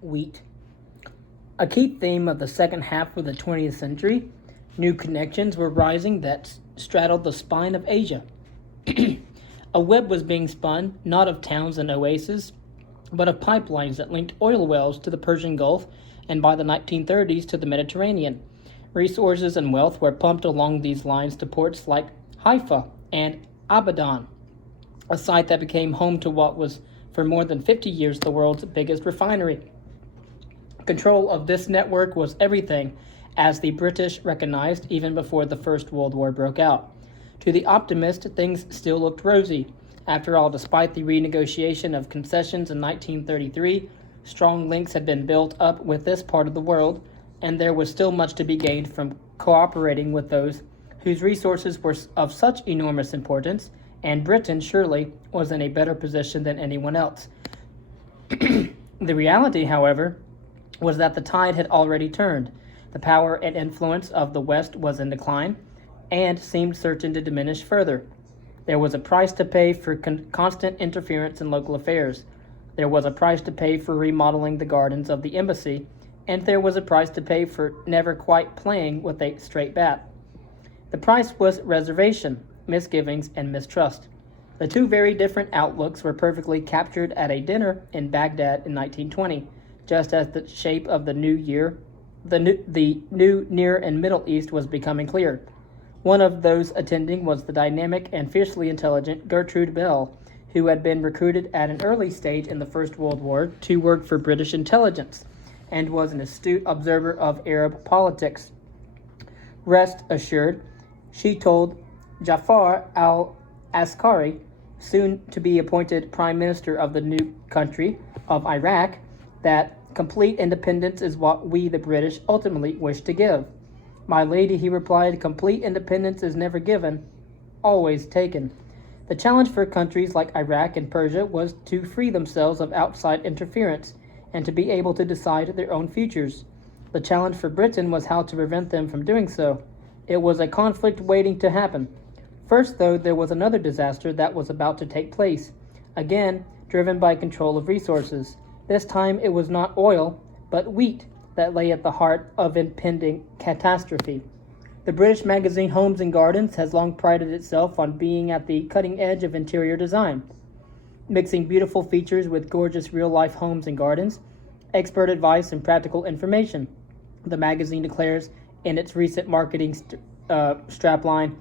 Wheat. A key theme of the second half of the 20th century, new connections were rising that straddled the spine of Asia. A web was being spun, not of towns and oases, but of pipelines that linked oil wells to the Persian Gulf and by the 1930s to the Mediterranean. Resources and wealth were pumped along these lines to ports like Haifa and Abadan, a site that became home to what was for more than 50 years the world's biggest refinery. Control of this network was everything, as the British recognized even before the First World War broke out. To the optimist, things still looked rosy. After all, despite the renegotiation of concessions in 1933, strong links had been built up with this part of the world, and there was still much to be gained from cooperating with those whose resources were of such enormous importance, and Britain surely was in a better position than anyone else. The reality, however, was that the tide had already turned. The power and influence of the West was in decline, and seemed certain to diminish further. There was a price to pay for constant interference in local affairs. There was a price to pay for remodeling the gardens of the embassy, and there was a price to pay for never quite playing with a straight bat. The price was reservation, misgivings, and mistrust. The two very different outlooks were perfectly captured at a dinner in Baghdad in 1920, just as the shape of the new Near and Middle East was becoming clear. One of those attending was the dynamic and fiercely intelligent Gertrude Bell, who had been recruited at an early stage in the First World War to work for British intelligence, and was an astute observer of Arab politics. Rest assured, she told Jafar al-Askari, soon to be appointed Prime Minister of the new country of Iraq, that complete independence is what we, the British, ultimately wish to give. My lady, he replied, complete independence is never given, always taken. The challenge for countries like Iraq and Persia was to free themselves of outside interference and to be able to decide their own futures. The challenge for Britain was how to prevent them from doing so. It was a conflict waiting to happen. First, though, there was another disaster that was about to take place, again driven by control of resources. This time it was not oil, but wheat that lay at the heart of impending catastrophe. The British magazine Homes and Gardens has long prided itself on being at the cutting edge of interior design, mixing beautiful features with gorgeous real-life homes and gardens, expert advice, and practical information. The magazine declares in its recent marketing strapline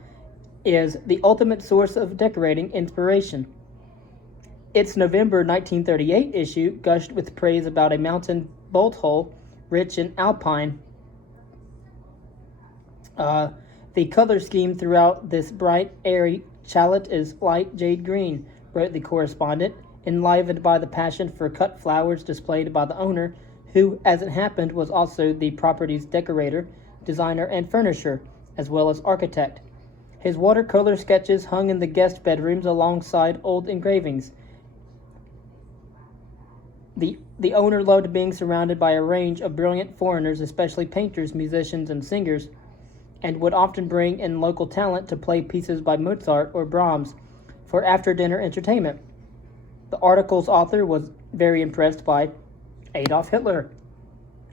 is the ultimate source of decorating inspiration. Its November 1938 issue gushed with praise about a mountain bolt hole rich in alpine. The color scheme throughout this bright, airy chalet is light jade green, wrote the correspondent, enlivened by the passion for cut flowers displayed by the owner, who, as it happened, was also the property's decorator, designer, and furnisher, as well as architect. His watercolor sketches hung in the guest bedrooms alongside old engravings. The owner loved being surrounded by a range of brilliant foreigners, especially painters, musicians, and singers, and would often bring in local talent to play pieces by Mozart or Brahms for after-dinner entertainment. The article's author was very impressed by Adolf Hitler.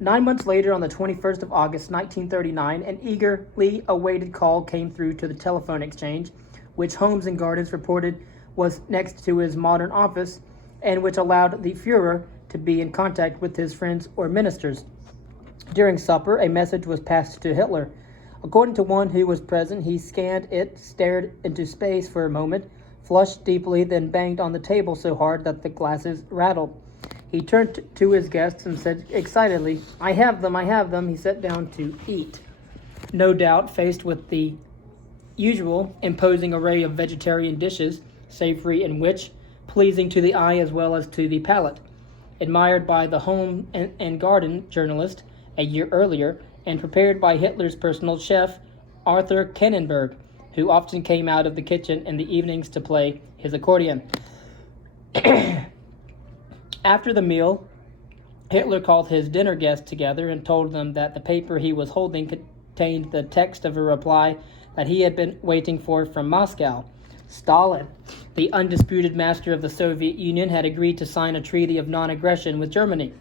9 months later, on the 21st of August, 1939, an eagerly awaited call came through to the telephone exchange, which Homes and Gardens reported was next to his modern office, and which allowed the Fuhrer to be in contact with his friends or ministers. During supper, a message was passed to Hitler. According to one who was present, he scanned it, stared into space for a moment, flushed deeply, then banged on the table so hard that the glasses rattled. He turned to his guests and said excitedly, I have them. He sat down to eat. No doubt, faced with the usual imposing array of vegetarian dishes, savory and rich, pleasing to the eye as well as to the palate. Admired by the Home and Garden journalist a year earlier, and prepared by Hitler's personal chef, Arthur Kennenberg, who often came out of the kitchen in the evenings to play his accordion. After the meal, Hitler called his dinner guests together and told them that the paper he was holding contained the text of a reply that he had been waiting for from Moscow. Stalin, the undisputed master of the Soviet Union, had agreed to sign a treaty of non-aggression with Germany.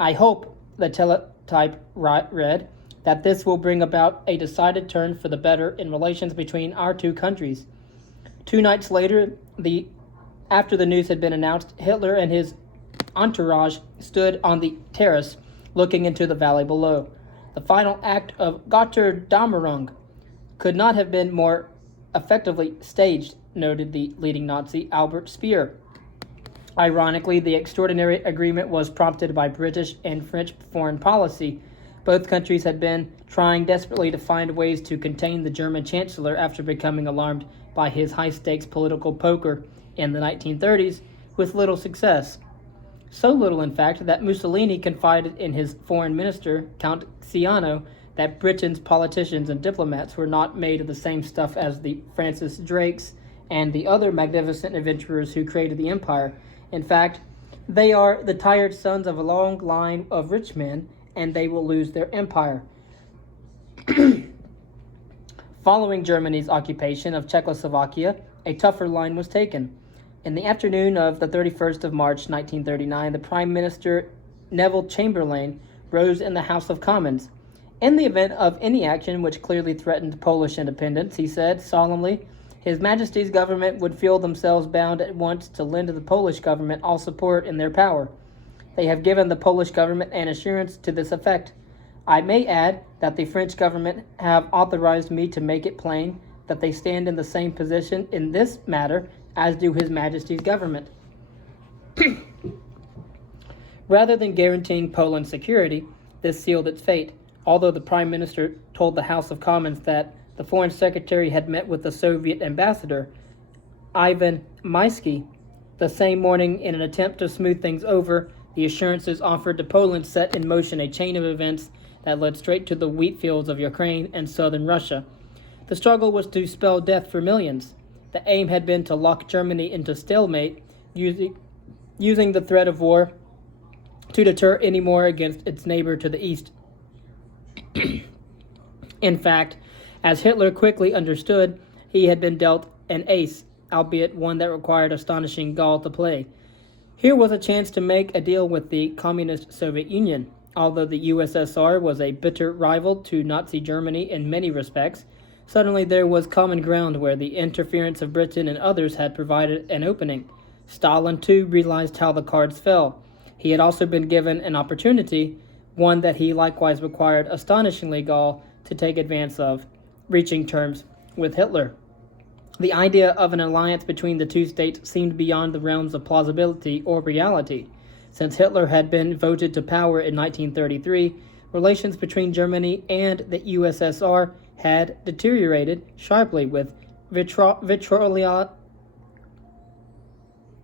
I hope, the teletype read, that this will bring about a decided turn for the better in relations between our two countries. 2 nights later, after the news had been announced, Hitler and his entourage stood on the terrace looking into the valley below. The final act of Götterdämmerung could not have been more effectively staged, noted the leading Nazi Albert Speer. Ironically, the extraordinary agreement was prompted by British and French foreign policy. Both countries had been trying desperately to find ways to contain the German Chancellor after becoming alarmed by his high-stakes political poker in the 1930s, with little success. So little, in fact, that Mussolini confided in his foreign minister, Count Ciano, that Britain's politicians and diplomats were not made of the same stuff as the Francis Drakes and the other magnificent adventurers who created the empire. In fact, they are the tired sons of a long line of rich men, and they will lose their empire. Following Germany's occupation of Czechoslovakia, a tougher line was taken. In the afternoon of the 31st of March, 1939, the Prime Minister Neville Chamberlain rose in the House of Commons. In the event of any action which clearly threatened Polish independence, he said solemnly, His Majesty's government would feel themselves bound at once to lend the Polish government all support in their power. They have given the Polish government an assurance to this effect. I may add that the French government have authorized me to make it plain that they stand in the same position in this matter as do His Majesty's government. Rather than guaranteeing Poland's security, this sealed its fate, although the Prime Minister told the House of Commons that the Foreign Secretary had met with the Soviet ambassador, Ivan Maisky, the same morning in an attempt to smooth things over. The assurances offered to Poland set in motion a chain of events that led straight to the wheat fields of Ukraine and southern Russia. The struggle was to spell death for millions. The aim had been to lock Germany into stalemate, using the threat of war to deter any more against its neighbor to the east. In fact, as Hitler quickly understood, he had been dealt an ace, albeit one that required astonishing gall to play. Here was a chance to make a deal with the communist Soviet Union. Although the USSR was a bitter rival to Nazi Germany in many respects, suddenly there was common ground where the interference of Britain and others had provided an opening. Stalin, too, realized how the cards fell. He had also been given an opportunity, one that he likewise required astonishingly gall to take advantage of, reaching terms with Hitler. The idea of an alliance between the two states seemed beyond the realms of plausibility or reality. Since Hitler had been voted to power in 1933, relations between Germany and the USSR had deteriorated sharply, with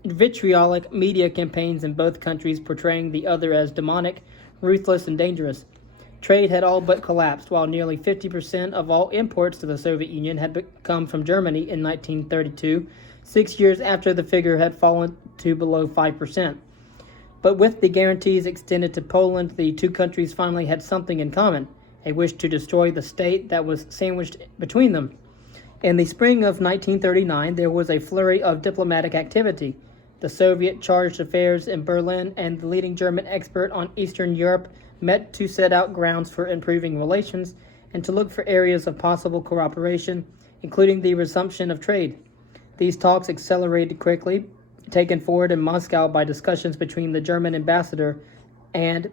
vitriolic media campaigns in both countries portraying the other as demonic, ruthless, and dangerous. Trade had all but collapsed, while nearly 50% of all imports to the Soviet Union had come from Germany in 1932, 6 years after the figure had fallen to below 5%. But with the guarantees extended to Poland, the two countries finally had something in common, a wish to destroy the state that was sandwiched between them. In the spring of 1939, there was a flurry of diplomatic activity. The Soviet chargé d'affaires in Berlin and the leading German expert on Eastern Europe met to set out grounds for improving relations and to look for areas of possible cooperation, including the resumption of trade. These talks accelerated quickly, taken forward in Moscow by discussions between the German ambassador and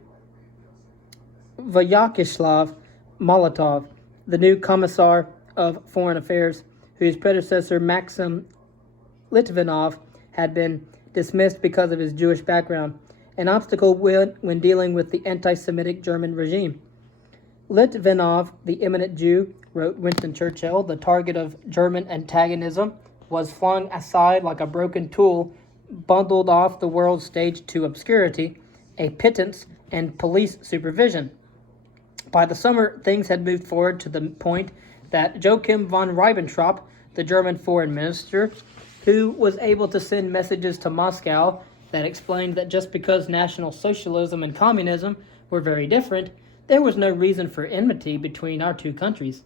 Vyacheslav Molotov, the new Commissar of Foreign Affairs, whose predecessor Maxim Litvinov had been dismissed because of his Jewish background, an obstacle when dealing with the anti-Semitic German regime. Litvinov, the eminent Jew, wrote Winston Churchill, the target of German antagonism, was flung aside like a broken tool, bundled off the world stage to obscurity, a pittance, and police supervision. By the summer, things had moved forward to the point that Joachim von Ribbentrop, the German foreign minister, who was able to send messages to Moscow that explained that just because National Socialism and Communism were very different, there was no reason for enmity between our two countries.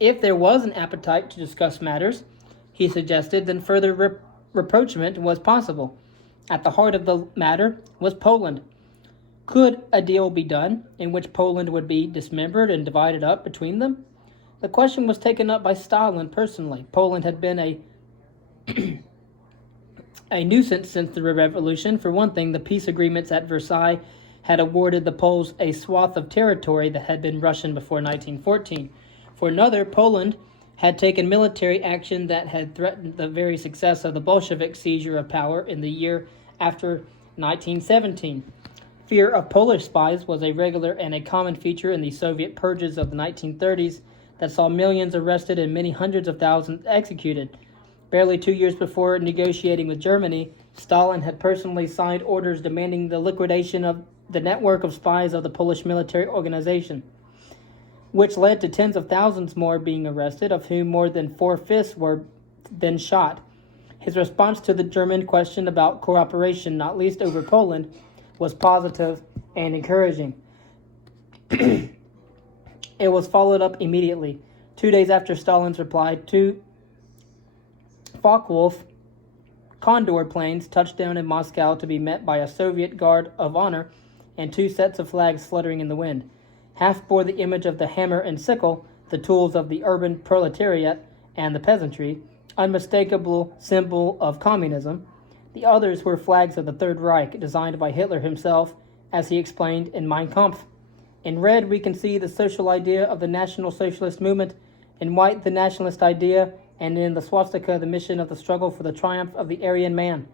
If there was an appetite to discuss matters, he suggested, then further rapprochement was possible. At the heart of the matter was Poland. Could a deal be done in which Poland would be dismembered and divided up between them? The question was taken up by Stalin personally. Poland had been a nuisance since the revolution. For one thing, the peace agreements at Versailles had awarded the Poles a swath of territory that had been Russian before 1914. For another, Poland had taken military action that had threatened the very success of the Bolshevik seizure of power in the year after 1917. Fear of Polish spies was a regular and a common feature in the Soviet purges of the 1930s that saw millions arrested and many hundreds of thousands executed. Barely 2 years before negotiating with Germany, Stalin had personally signed orders demanding the liquidation of the network of spies of the Polish military organization, which led to tens of thousands more being arrested, of whom more than 4/5 were then shot. His response to the German question about cooperation, not least over Poland, was positive and encouraging. It was followed up immediately. 2 days after Stalin's reply, two Focke-Wulf Condor planes touched down in Moscow to be met by a Soviet Guard of Honor and 2 sets of flags fluttering in the wind. Half bore the image of the hammer and sickle, the tools of the urban proletariat and the peasantry, unmistakable symbol of communism. The others were flags of the Third Reich, designed by Hitler himself, as he explained in Mein Kampf. In red, we can see the social idea of the National Socialist movement, in white, the nationalist idea, and in the swastika, the mission of the struggle for the triumph of the Aryan man.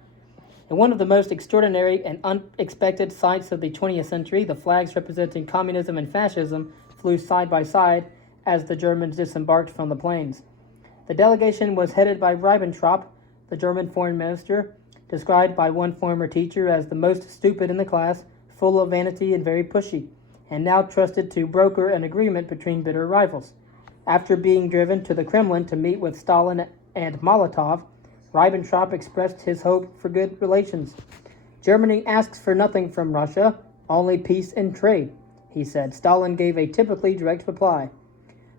In one of the most extraordinary and unexpected sights of the 20th century, the flags representing communism and fascism flew side by side as the Germans disembarked from the planes. The delegation was headed by Ribbentrop, the German foreign minister, described by one former teacher as the most stupid in the class, full of vanity and very pushy, and now trusted to broker an agreement between bitter rivals. After being driven to the Kremlin to meet with Stalin and Molotov, Ribbentrop expressed his hope for good relations. Germany asks for nothing from Russia, only peace and trade, he said. Stalin gave a typically direct reply.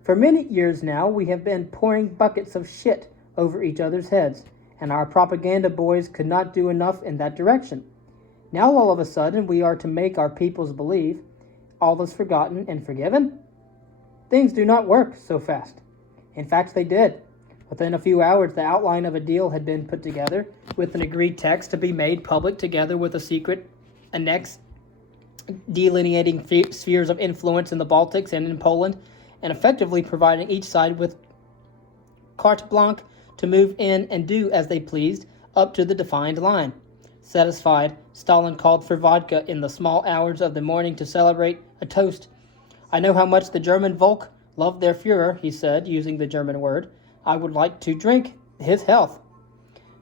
For many years now, we have been pouring buckets of shit over each other's heads, and our propaganda boys could not do enough in that direction. Now all of a sudden, we are to make our peoples believe all is forgotten and forgiven? Things do not work so fast. In fact, they did. Within a few hours, the outline of a deal had been put together, with an agreed text to be made public together with a secret annex delineating spheres of influence in the Baltics and in Poland, and effectively providing each side with carte blanche to move in and do as they pleased up to the defined line. Satisfied, Stalin called for vodka in the small hours of the morning to celebrate a toast. I know how much the German Volk love their Führer, he said, using the German word. I would like to drink his health.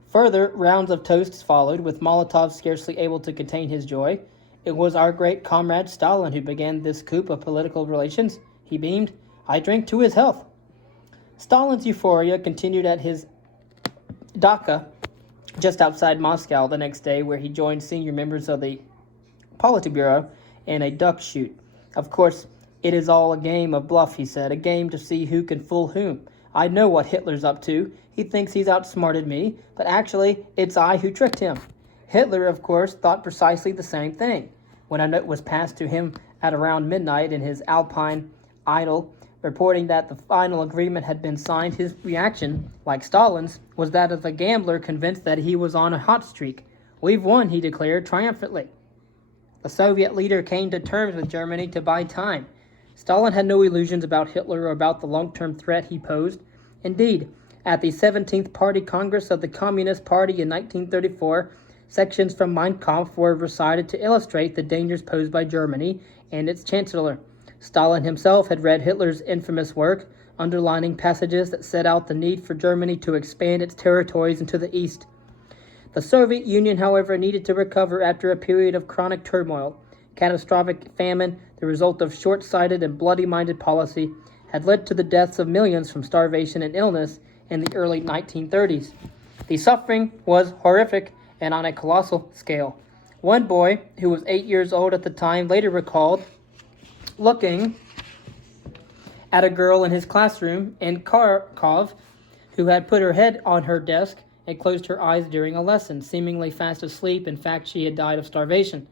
Further rounds of toasts followed, with Molotov scarcely able to contain his joy. It was our great comrade Stalin who began this coup of political relations, he beamed. I drink to his health. Stalin's euphoria continued at his dacha just outside Moscow the next day, where he joined senior members of the Politburo in a duck shoot. Of course, it is all a game of bluff, he said, a game to see who can fool whom. I know what Hitler's up to. He thinks he's outsmarted me, but actually, it's I who tricked him. Hitler, of course, thought precisely the same thing. When a note was passed to him at around midnight in his Alpine Idol, reporting that the final agreement had been signed, his reaction, like Stalin's, was that of a gambler convinced that he was on a hot streak. We've won, he declared triumphantly. The Soviet leader came to terms with Germany to buy time. Stalin had no illusions about Hitler or about the long-term threat he posed. Indeed, at the 17th Party Congress of the Communist Party in 1934, sections from Mein Kampf were recited to illustrate the dangers posed by Germany and its chancellor. Stalin himself had read Hitler's infamous work, underlining passages that set out the need for Germany to expand its territories into the east. The Soviet Union, however, needed to recover after a period of chronic turmoil. Catastrophic famine, the result of short-sighted and bloody-minded policy, had led to the deaths of millions from starvation and illness in the early 1930s. The suffering was horrific and on a colossal scale. One boy, who was 8 years old at the time, later recalled looking at a girl in his classroom in Kharkov who had put her head on her desk and closed her eyes during a lesson, seemingly fast asleep. In fact, she had died of starvation.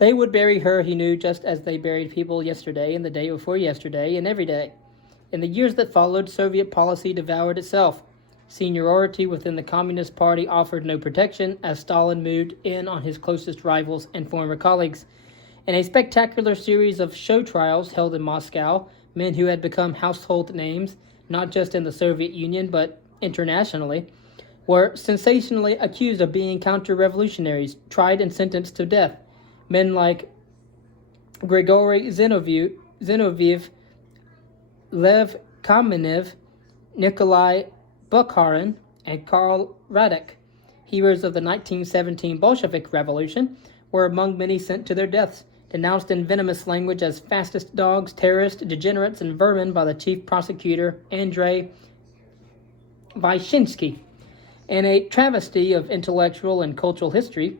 They would bury her, he knew, just as they buried people yesterday and the day before yesterday and every day. In the years that followed, Soviet policy devoured itself. Seniority within the Communist Party offered no protection as Stalin moved in on his closest rivals and former colleagues. In a spectacular series of show trials held in Moscow, men who had become household names, not just in the Soviet Union but internationally, were sensationally accused of being counter-revolutionaries, tried and sentenced to death. Men like Grigory Zinoviev, Lev Kamenev, Nikolai Bukharin, and Karl Radek, heroes of the 1917 Bolshevik Revolution, were among many sent to their deaths, denounced in venomous language as fascist dogs, terrorists, degenerates, and vermin by the chief prosecutor, Andrei Vyshinsky. In a travesty of intellectual and cultural history,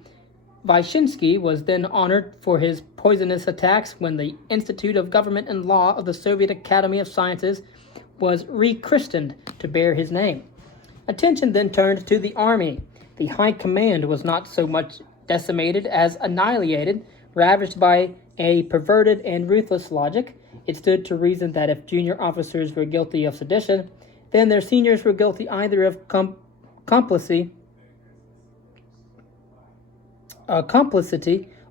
Vyshinsky was then honored for his poisonous attacks when the Institute of Government and Law of the Soviet Academy of Sciences was rechristened to bear his name. Attention then turned to the army. The high command was not so much decimated as annihilated, ravaged by a perverted and ruthless logic. It stood to reason that if junior officers were guilty of sedition, then their seniors were guilty either of complicity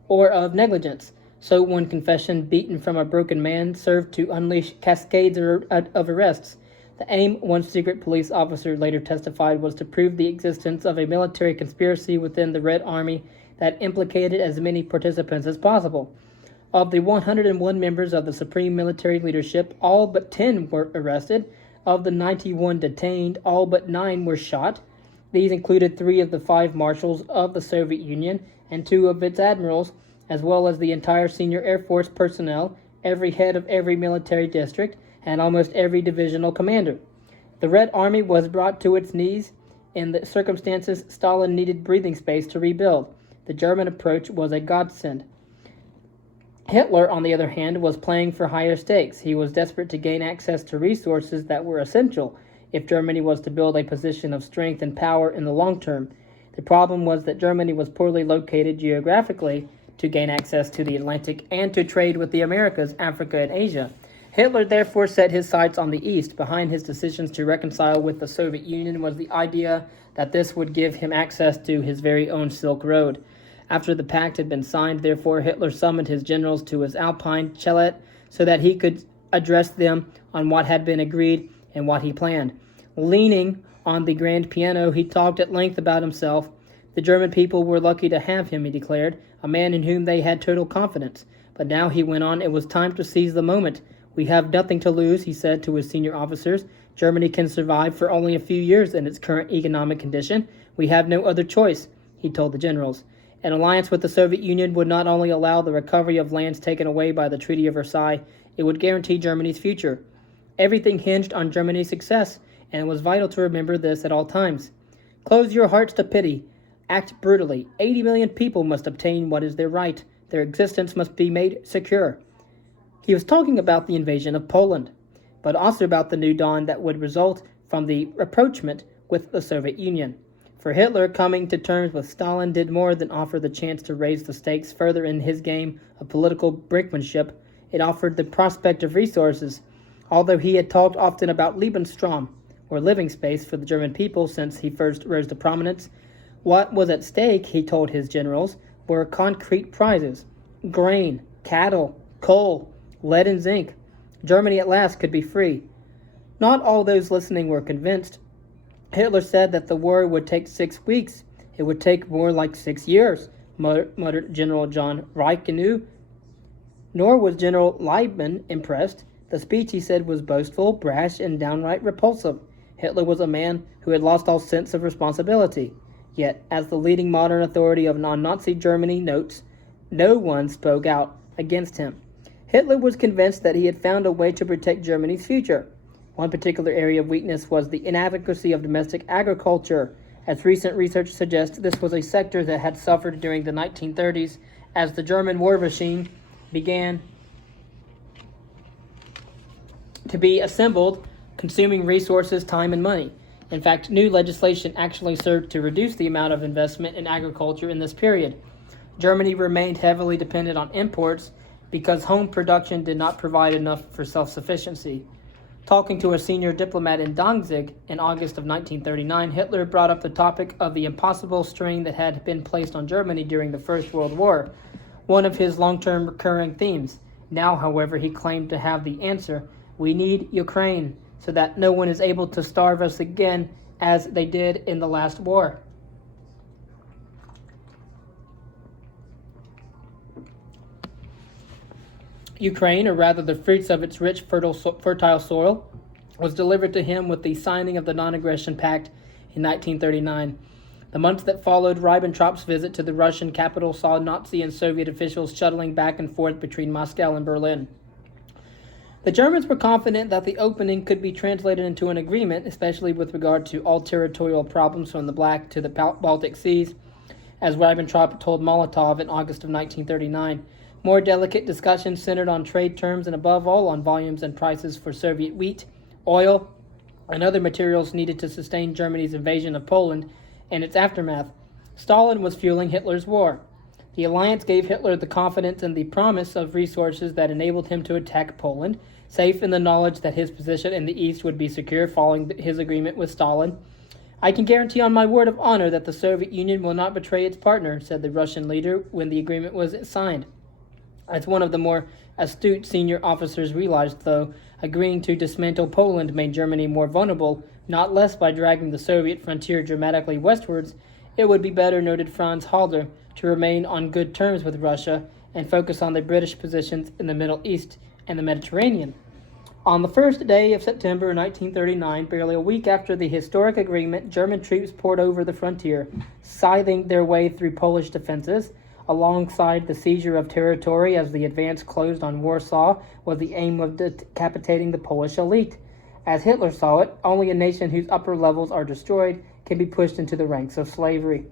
or of negligence. So one confession beaten from a broken man served to unleash cascades of arrests. The aim, one secret police officer later testified, was to prove the existence of a military conspiracy within the Red Army that implicated as many participants as possible. Of the 101 members of the supreme military leadership, all but 10 were arrested. Of the 91 detained, all but 9 were shot. These included 3 of the 5 marshals of the Soviet Union and 2 of its admirals, as well as the entire senior Air Force personnel, every head of every military district, and almost every divisional commander. The Red Army was brought to its knees. In the circumstances, Stalin needed breathing space to rebuild. The German approach was a godsend. Hitler, on the other hand, was playing for higher stakes. He was desperate to gain access to resources that were essential if Germany was to build a position of strength and power in the long term. The problem was that Germany was poorly located geographically to gain access to the Atlantic and to trade with the Americas, Africa, and Asia. Hitler therefore set his sights on the East. Behind his decisions to reconcile with the Soviet Union was the idea that this would give him access to his very own Silk Road. After the pact had been signed, therefore, Hitler summoned his generals to his Alpine chalet so that he could address them on what had been agreed and what he planned. Leaning on the grand piano, he talked at length about himself. The German people were lucky to have him, he declared, a man in whom they had total confidence. But now, he went on, it was time to seize the moment. We have nothing to lose, he said to his senior officers. Germany can survive for only a few years in its current economic condition. We have no other choice, he told the generals. An alliance with the Soviet Union would not only allow the recovery of lands taken away by the Treaty of Versailles, it would guarantee Germany's future. Everything hinged on Germany's success, and it was vital to remember this at all times. Close your hearts to pity. Act brutally. 80 million people must obtain what is their right. Their existence must be made secure. He was talking about the invasion of Poland, but also about the new dawn that would result from the rapprochement with the Soviet Union. For Hitler, coming to terms with Stalin did more than offer the chance to raise the stakes further in his game of political brinkmanship. It offered the prospect of resources. Although he had talked often about Lebensraum, or living space for the German people since he first rose to prominence, what was at stake, he told his generals, were concrete prizes: grain, cattle, coal, lead and zinc. Germany at last could be free. Not all those listening were convinced. Hitler said that the war would take 6 weeks. It would take more like 6 years, muttered General John Reichenau. Nor was General Liebman impressed. The speech, he said, was boastful, brash, and downright repulsive. Hitler was a man who had lost all sense of responsibility. Yet, as the leading modern authority of non-Nazi Germany notes, no one spoke out against him. Hitler was convinced that he had found a way to protect Germany's future. One particular area of weakness was the inadequacy of domestic agriculture. As recent research suggests, this was a sector that had suffered during the 1930s as the German war machine began to be assembled, consuming resources, time, and money. In fact, new legislation actually served to reduce the amount of investment in agriculture in this period. Germany remained heavily dependent on imports because home production did not provide enough for self-sufficiency. Talking to a senior diplomat in Danzig in August of 1939, Hitler brought up the topic of the impossible strain that had been placed on Germany during the First World War, one of his long-term recurring themes. Now, however, he claimed to have the answer. We need Ukraine so that no one is able to starve us again as they did in the last war. Ukraine, or rather the fruits of its rich, fertile soil, was delivered to him with the signing of the Non-Aggression Pact in 1939. The month that followed Ribbentrop's visit to the Russian capital saw Nazi and Soviet officials shuttling back and forth between Moscow and Berlin. The Germans were confident that the opening could be translated into an agreement, especially with regard to all territorial problems from the Black to the Baltic Seas, as Ribbentrop told Molotov in August of 1939. More delicate discussions centered on trade terms and above all on volumes and prices for Soviet wheat, oil, and other materials needed to sustain Germany's invasion of Poland and its aftermath. Stalin was fueling Hitler's war. The alliance gave Hitler the confidence and the promise of resources that enabled him to attack Poland, safe in the knowledge that his position in the East would be secure following his agreement with Stalin. I can guarantee on my word of honor that the Soviet Union will not betray its partner, said the Russian leader when the agreement was signed. As one of the more astute senior officers realized, though, agreeing to dismantle Poland made Germany more vulnerable, not less by dragging the Soviet frontier dramatically westwards. It would be better, noted Franz Halder, to remain on good terms with Russia and focus on the British positions in the Middle East and the Mediterranean. On the first day of September 1939, barely a week after the historic agreement, German troops poured over the frontier, scything their way through Polish defenses. Alongside the seizure of territory as the advance closed on Warsaw was the aim of decapitating the Polish elite. As Hitler saw it, only a nation whose upper levels are destroyed can be pushed into the ranks of slavery.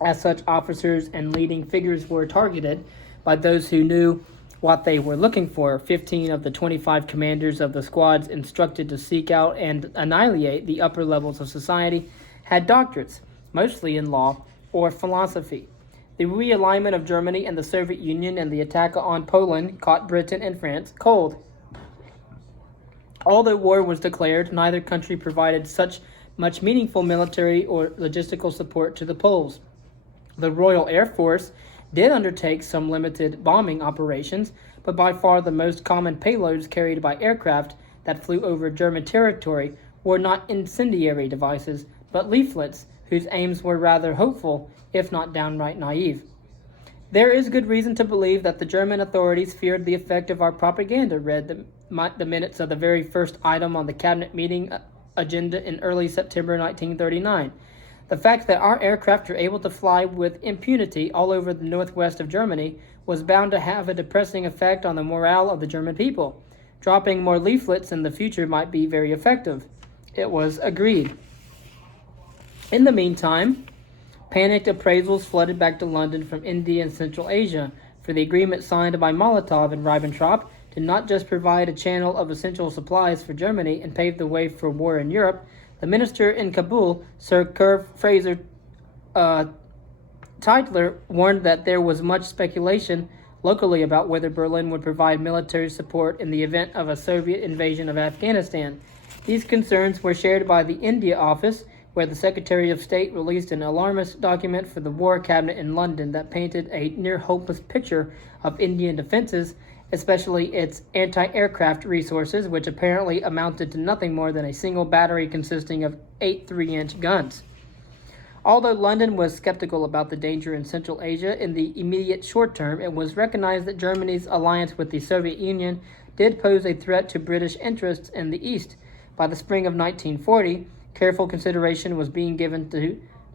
As such, officers and leading figures were targeted by those who knew what they were looking for. 15 of the 25 commanders of the squads instructed to seek out and annihilate the upper levels of society had doctorates, mostly in law or philosophy. The realignment of Germany and the Soviet Union and the attack on Poland caught Britain and France cold. Although war was declared, neither country provided such much meaningful military or logistical support to the Poles. The Royal Air Force did undertake some limited bombing operations, but by far the most common payloads carried by aircraft that flew over German territory were not incendiary devices, but leaflets whose aims were rather hopeful, if not downright naive. There is good reason to believe that the German authorities feared the effect of our propaganda, read the minutes of the very first item on the cabinet meeting agenda in early September 1939. The fact that our aircraft are able to fly with impunity all over the northwest of Germany was bound to have a depressing effect on the morale of the German people. Dropping more leaflets in the future might be very effective. It was agreed. In the meantime, panicked appraisals flooded back to London from India and Central Asia, for the agreement signed by Molotov and Ribbentrop did not just provide a channel of essential supplies for Germany and pave the way for war in Europe. The minister in Kabul, Sir Kerr Fraser Tytler, warned that there was much speculation locally about whether Berlin would provide military support in the event of a Soviet invasion of Afghanistan. These concerns were shared by the India Office, where the Secretary of State released an alarmist document for the War Cabinet in London that painted a near-hopeless picture of Indian defenses, especially its anti-aircraft resources, which apparently amounted to nothing more than a single battery consisting of 8 3-inch guns. Although London was skeptical about the danger in Central Asia in the immediate short term, it was recognized that Germany's alliance with the Soviet Union did pose a threat to British interests in the East. By the spring of 1940, careful consideration was being given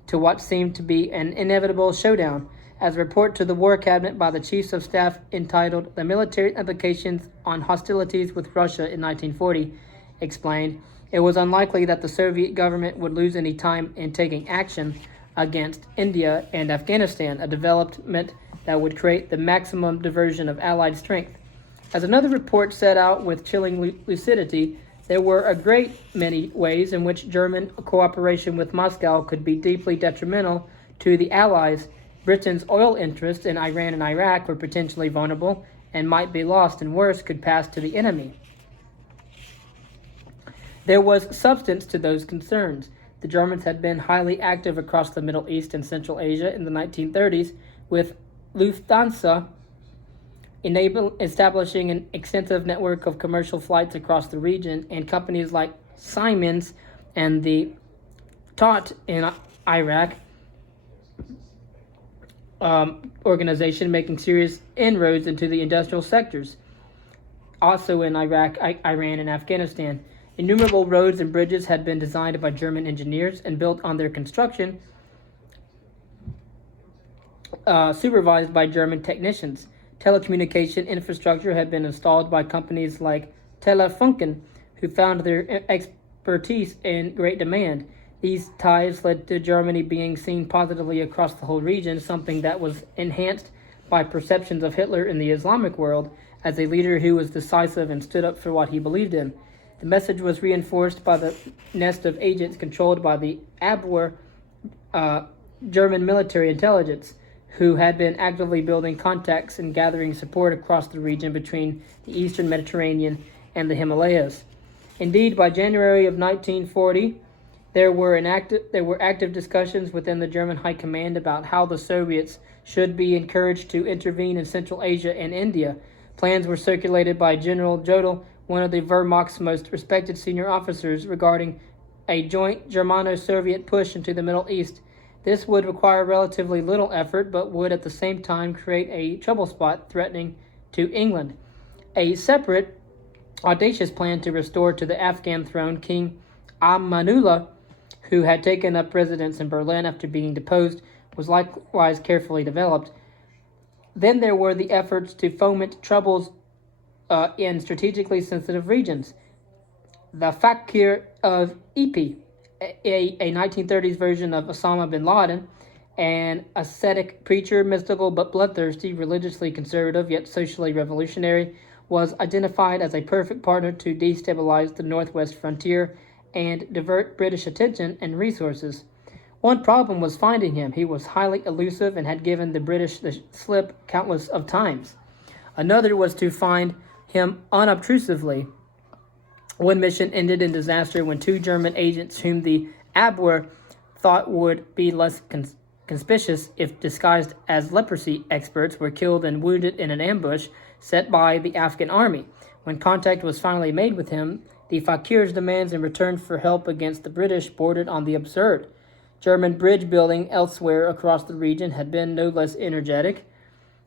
to what seemed to be an inevitable showdown. As a report to the War Cabinet by the Chiefs of Staff entitled The Military Implications on Hostilities with Russia in 1940 explained, it was unlikely that the Soviet government would lose any time in taking action against India and Afghanistan, a development that would create the maximum diversion of Allied strength. As another report set out with chilling lucidity, there were a great many ways in which German cooperation with Moscow could be deeply detrimental to the Allies Britain's oil interests in Iran and Iraq were potentially vulnerable and might be lost, and worse, could pass to the enemy. There was substance to those concerns. The Germans had been highly active across the Middle East and Central Asia in the 1930s, with Lufthansa establishing an extensive network of commercial flights across the region, and companies like Siemens and the TOT in Iraq organization making serious inroads into the industrial sectors. Also in Iraq, Iran, and Afghanistan. Innumerable roads and bridges had been designed by German engineers and built on their construction, supervised by German technicians. Telecommunication infrastructure had been installed by companies like Telefunken, who found their expertise in great demand. These ties led to Germany being seen positively across the whole region, something that was enhanced by perceptions of Hitler in the Islamic world as a leader who was decisive and stood up for what he believed in. The message was reinforced by the nest of agents controlled by the Abwehr German military intelligence, who had been actively building contacts and gathering support across the region between the eastern Mediterranean and the Himalayas. Indeed, by January of 1940, there were active discussions within the German High Command about how the Soviets should be encouraged to intervene in Central Asia and India. Plans were circulated by General Jodl, one of the Wehrmacht's most respected senior officers, regarding a joint Germano-Soviet push into the Middle East. This would require relatively little effort, but would at the same time create a trouble spot threatening to England. A separate, audacious plan to restore to the Afghan throne King Amanullah, who had taken up residence in Berlin after being deposed, was likewise carefully developed. Then there were the efforts to foment troubles in strategically sensitive regions. The Fakir of Ipi, a 1930s version of Osama bin Laden, an ascetic preacher, mystical but bloodthirsty, religiously conservative yet socially revolutionary, was identified as a perfect partner to destabilize the northwest frontier and divert British attention and resources. One problem was finding him. He was highly elusive and had given the British the slip countless of times. Another was to find him unobtrusively. One mission ended in disaster when two German agents whom the Abwehr thought would be less conspicuous if disguised as leprosy experts were killed and wounded in an ambush set by the Afghan army. When contact was finally made with him, the Fakir's demands in return for help against the British bordered on the absurd. German bridge building elsewhere across the region had been no less energetic.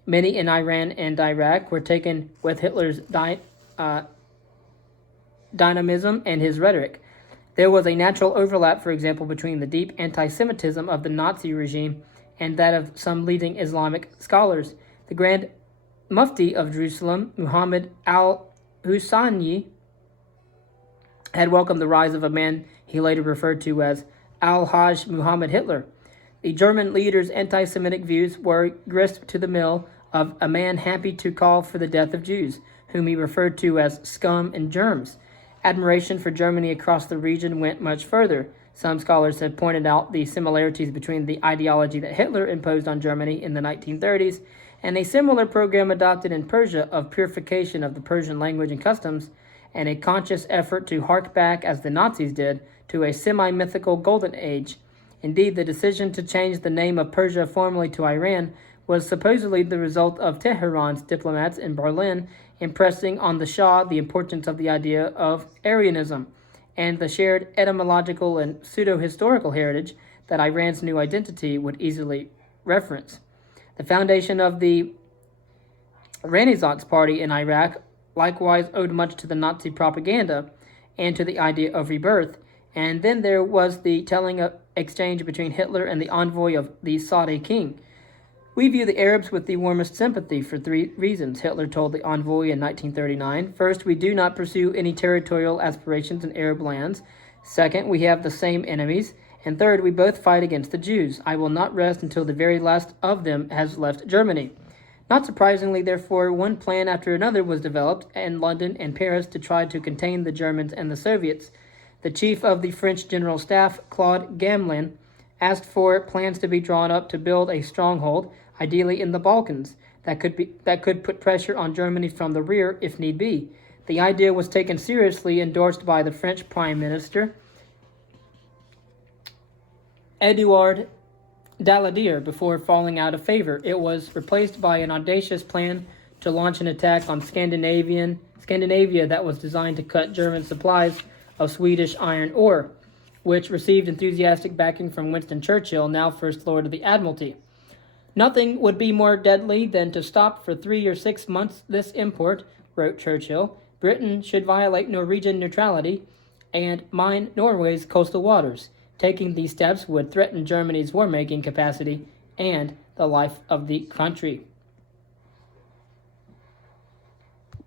Many in Iran and Iraq were taken with Hitler's dynamism and his rhetoric. There was a natural overlap, for example, between the deep anti-Semitism of the Nazi regime and that of some leading Islamic scholars. The Grand Mufti of Jerusalem, Muhammad al-Husayni, had welcomed the rise of a man he later referred to as Al-Hajj Muhammad Hitler. The German leader's anti-Semitic views were grist to the mill of a man happy to call for the death of Jews, whom he referred to as scum and germs. Admiration for Germany across the region went much further. Some scholars have pointed out the similarities between the ideology that Hitler imposed on Germany in the 1930s and a similar program adopted in Persia of purification of the Persian language and customs, and a conscious effort to hark back, as the Nazis did, to a semi-mythical golden age. Indeed, the decision to change the name of Persia formally to Iran was supposedly the result of Tehran's diplomats in Berlin impressing on the Shah the importance of the idea of Aryanism and the shared etymological and pseudo-historical heritage that Iran's new identity would easily reference. The foundation of the Renaissance Party in Iraq likewise owed much to the Nazi propaganda and to the idea of rebirth. And then there was the telling exchange between Hitler and the envoy of the Saudi king. We view the Arabs with the warmest sympathy for three reasons, Hitler told the envoy in 1939. First, we do not pursue any territorial aspirations in Arab lands. Second, we have the same enemies. And third, we both fight against the Jews. I will not rest until the very last of them has left Germany. Not surprisingly, therefore, one plan after another was developed in London and Paris to try to contain the Germans and the Soviets. The chief of the French General Staff, Claude Gamelin, asked for plans to be drawn up to build a stronghold, ideally in the Balkans, that could put pressure on Germany from the rear if need be. The idea was taken seriously, endorsed by the French Prime Minister Edouard Daladier before falling out of favor. It was replaced by an audacious plan to launch an attack on Scandinavia that was designed to cut German supplies of Swedish iron ore, which received enthusiastic backing from Winston Churchill, now First Lord of the Admiralty. Nothing would be more deadly than to stop for 3 or 6 months this import, wrote Churchill. Britain should violate Norwegian neutrality and mine Norway's coastal waters. Taking these steps would threaten Germany's war-making capacity and the life of the country.